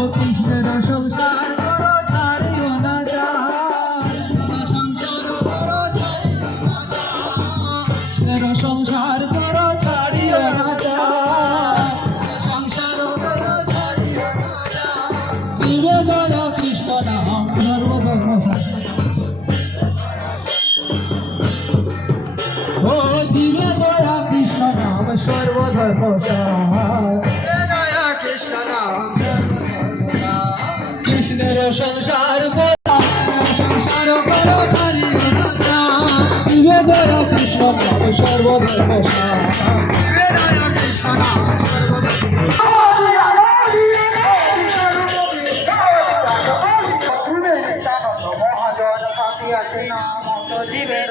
Oh. কৃষ্ণের সংসার করো। সংসার করো ছাড়িয়ে না প্রিয় দয় কৃষ্ণ নাম সর্বধর্ম কৃষ্ণ নাম সর্বধর্ম জীবের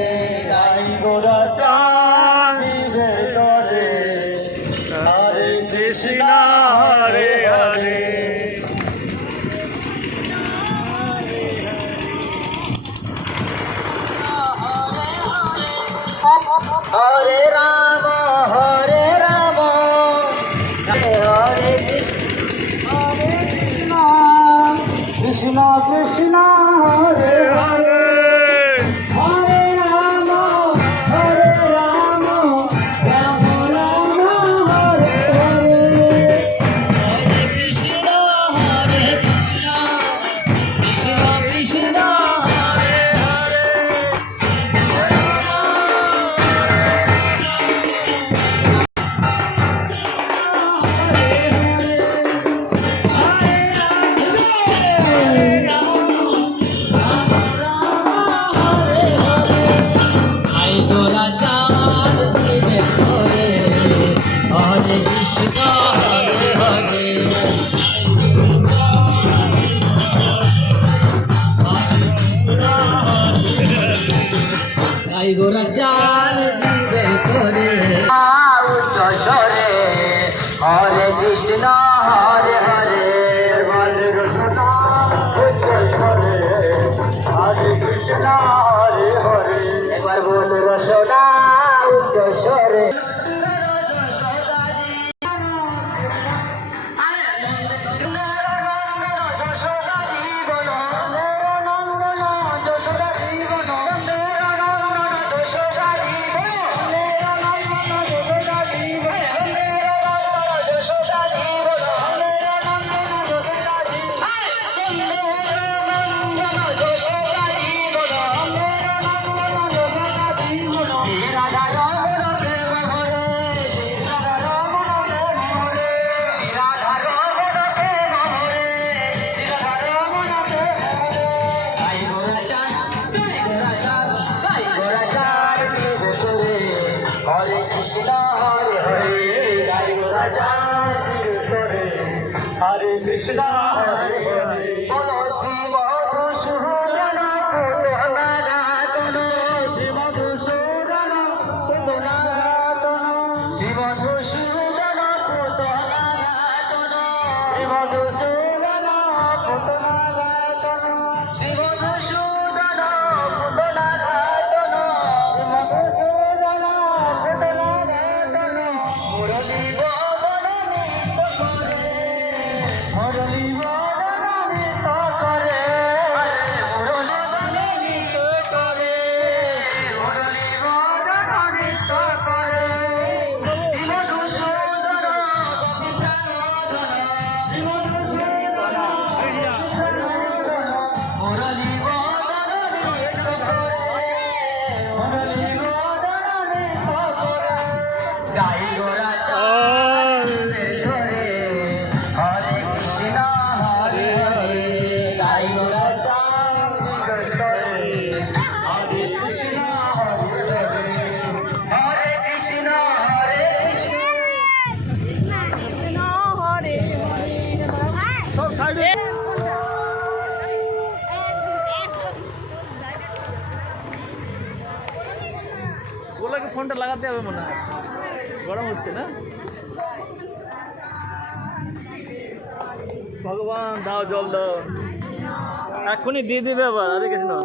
হরে রাম হরে রাম। হরে কৃষ্ণ। কৃষ্ণ কৃষ্ণ। আইগো রাজার ওলাকে ফোনটা লাগাতে হবে মনে হয়। গরম হচ্ছে না? ভগবান, দাও জল দাও। এখনই দিয়ে দিবে আবার আরে কিছু না